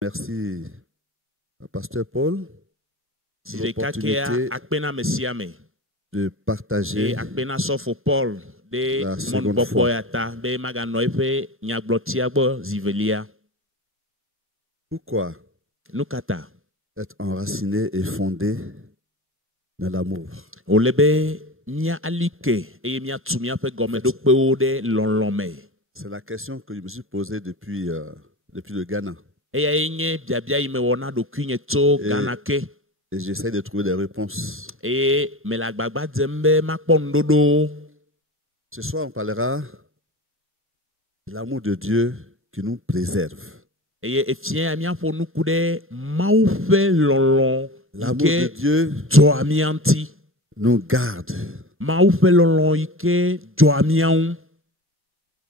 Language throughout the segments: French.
Merci à Pasteur Paul pour l'opportunité de partager la seconde fois. Pourquoi être enraciné et fondé dans l'amour? C'est la question que je me suis posée depuis le Ghana. Et j'essaie de trouver des réponses. Ce soir, on parlera de l'amour de Dieu qui nous préserve. L'amour de Dieu nous garde.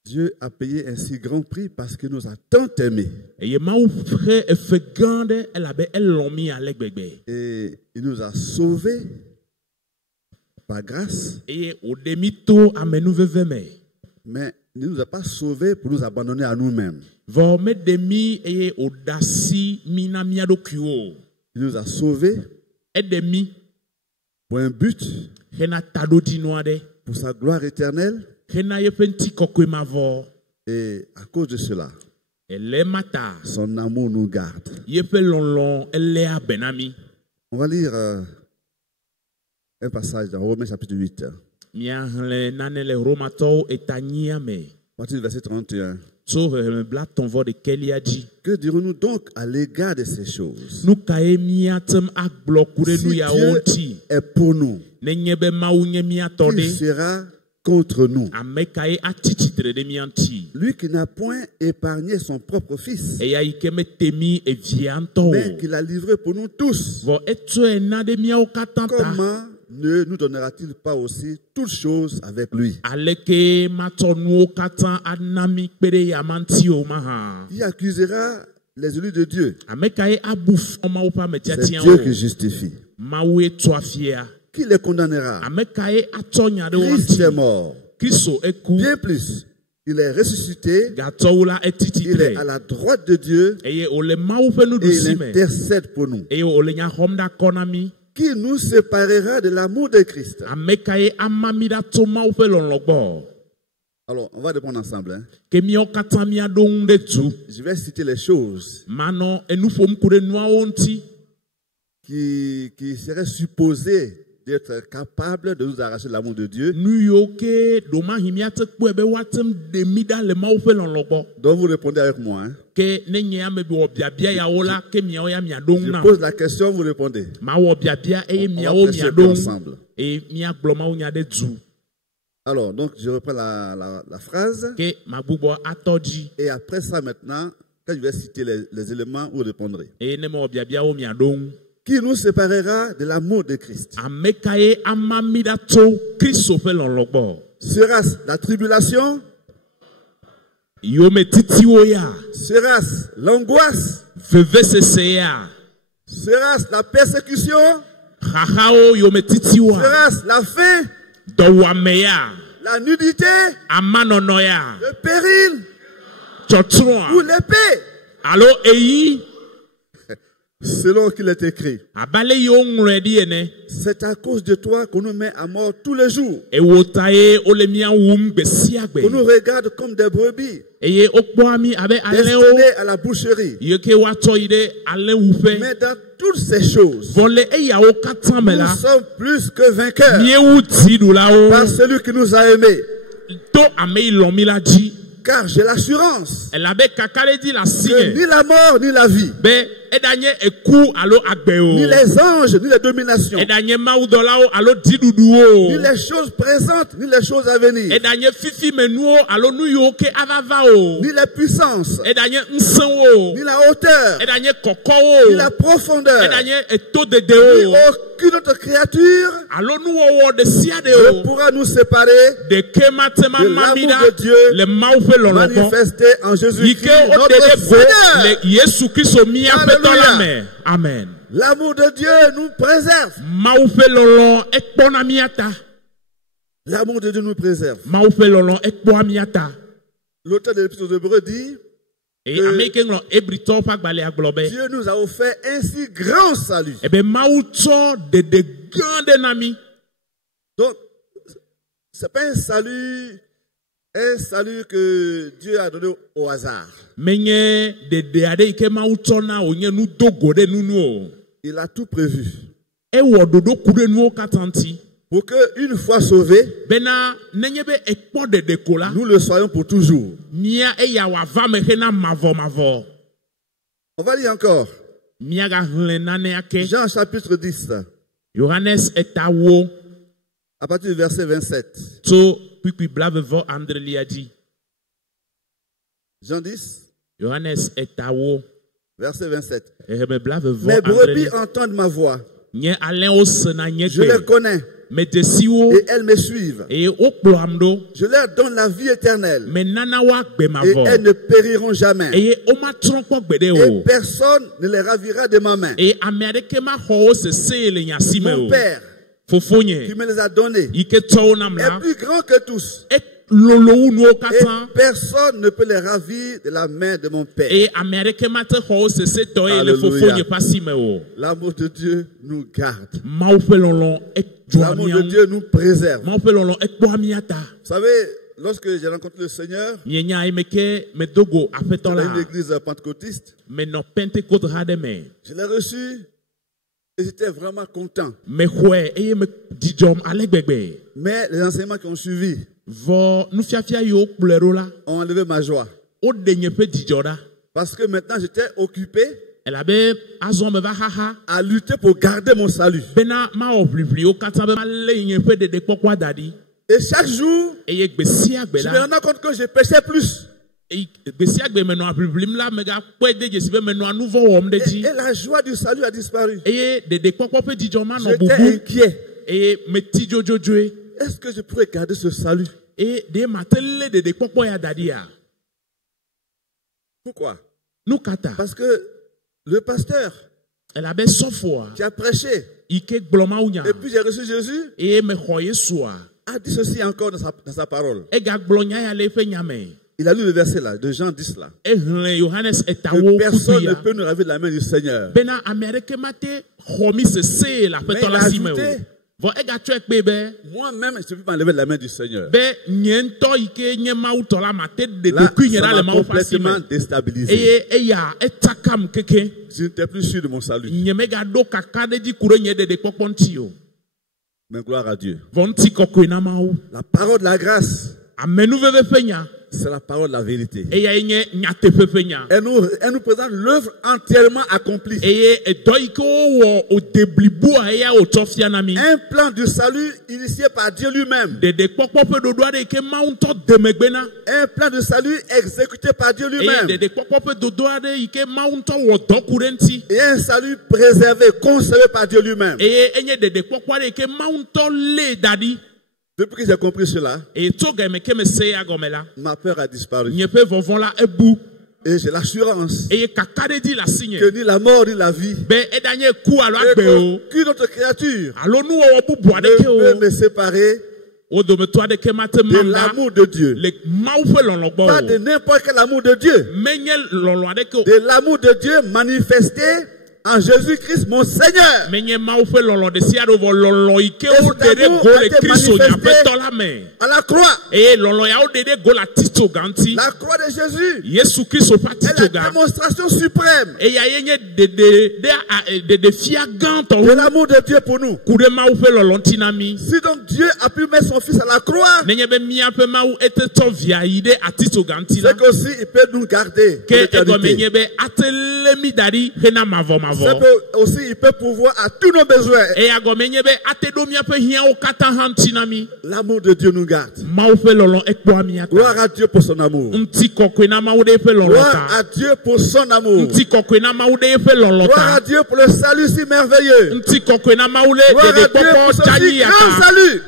Dieu a payé un si grand prix parce qu'il nous a tant aimés. Et il nous a sauvés par grâce. Mais il ne nous a pas sauvés pour nous abandonner à nous-mêmes. Il nous a sauvés pour un but, pour sa gloire éternelle. Et à cause de cela, son amour nous garde. On va lire un passage dans Romains chapitre 8. À partir du verset 31. Que dirons-nous donc à l'égard de ces choses? Si Dieu est pour nous, qui sera contre nous? Lui qui n'a point épargné son propre fils, mais qui l'a livré pour nous tous, comment ne nous donnera-t-il pas aussi toutes choses avec lui? Qui accusera les élus de Dieu? C'est Dieu qui justifie. Qui les condamnera? Christ est mort. Bien plus, il est ressuscité. Il est à la droite de Dieu. Et il intercède pour nous. Qui nous séparera de l'amour de Christ? Alors, on va répondre ensemble. Hein? Je vais citer les choses qui seraient supposées d'être capables de nous arracher l'amour de Dieu. Donc vous répondez avec moi. Hein? Je pose la question, vous répondez. On va presser ensemble. Alors, donc je reprends la phrase. Et après ça maintenant, quand je vais citer les éléments, vous répondrez. Qui nous séparera de l'amour de Christ? Sera-ce la tribulation? Sera-ce l'angoisse? Sera-ce la persécution? Sera-ce la faim? La nudité? Le péril? Ou l'épée? Selon qu'il est écrit, c'est à cause de toi qu'on nous met à mort tous les jours. Qu'on nous regarde comme des brebis destinées à la boucherie. Mais dans toutes ces choses, nous sommes plus que vainqueurs par celui qui nous a aimés. Car j'ai l'assurance que ni la mort ni la vie, ni les anges ni les dominations, ni les choses présentes ni les choses à venir, ni les puissances, ni la hauteur, ni la profondeur, ni aucune autre créature ne pourra nous séparer de l'amour de Dieu manifesté en Jésus-Christ notre Seigneur. Alléluia. Amen. L'amour de Dieu nous préserve. L'amour de Dieu nous préserve. L'auteur de l'Épître aux Hébreux dit Dieu nous a offert un si grand salut. Donc, ce n'est pas un salut que Dieu a donné au hasard. Il a tout prévu. Pour qu'une fois sauvés, nous le soyons pour toujours. On va lire encore. Jean chapitre 10. À partir du verset 27. Jean 10. Verset 27. Mes brebis entendent ma voix. Je les connais. Et elles me suivent. Je leur donne la vie éternelle. Et elles ne périront jamais. Et personne ne les ravira de ma main. Mon Père, qui me les a donnés, est plus grand que tous. Et personne ne peut les ravir de la main de mon Père. Alléluia. L'amour de Dieu nous garde. L'amour de Dieu nous préserve. Vous savez, lorsque j'ai rencontré le Seigneur, dans une église pentecôtiste, je l'ai reçu et j'étais vraiment content. Mais les enseignements qui ont suivi ont enlevé ma joie. Parce que maintenant j'étais occupé à lutter pour garder mon salut. Et chaque jour, je me rendais compte que je péchais plus. Et la joie du salut a disparu. J'étais inquiet. Est-ce que je pourrais garder ce salut? Pourquoi? Parce que le pasteur qui a prêché, et puis j'ai reçu Jésus, a dit ceci encore dans sa parole. Il a lu le verset là, de Jean 10 là. Que personne ne peut nous ravir de la main du Seigneur. Mais il a ajouté, moi-même, je ne peux pas m'enlever de la main du Seigneur. Là, ça m'a complètement déstabilisé. Je n'étais plus sûr de mon salut. Mais gloire à Dieu. La parole de la grâce, c'est la parole de la vérité. Elle nous présente l'œuvre entièrement accomplie. Un plan du salut initié par Dieu lui-même. Un plan de salut exécuté par Dieu lui-même. Et un salut préservé, conservé par Dieu lui-même. Depuis que j'ai compris cela, ma peur a disparu. Et j'ai l'assurance que ni la mort ni la vie et qu'aucune autre créature ne peut me séparer de l'amour de Dieu. Pas de n'importe quel amour de Dieu. De l'amour de Dieu manifesté en Jésus-Christ, mon Seigneur. À la croix. La croix de Jésus est la démonstration suprême de l'amour de Dieu pour nous. Si donc Dieu a pu mettre son Fils à la croix, c'est qu'aussi il peut nous garder. Aussi, il peut pourvoir à tous nos besoins. L'amour de Dieu nous garde. Gloire à Dieu pour son amour. Gloire à Dieu pour son amour. Gloire à Dieu pour le salut si merveilleux. Gloire à Dieu pour ce si grand salut.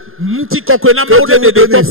Que Dieu vous bénisse.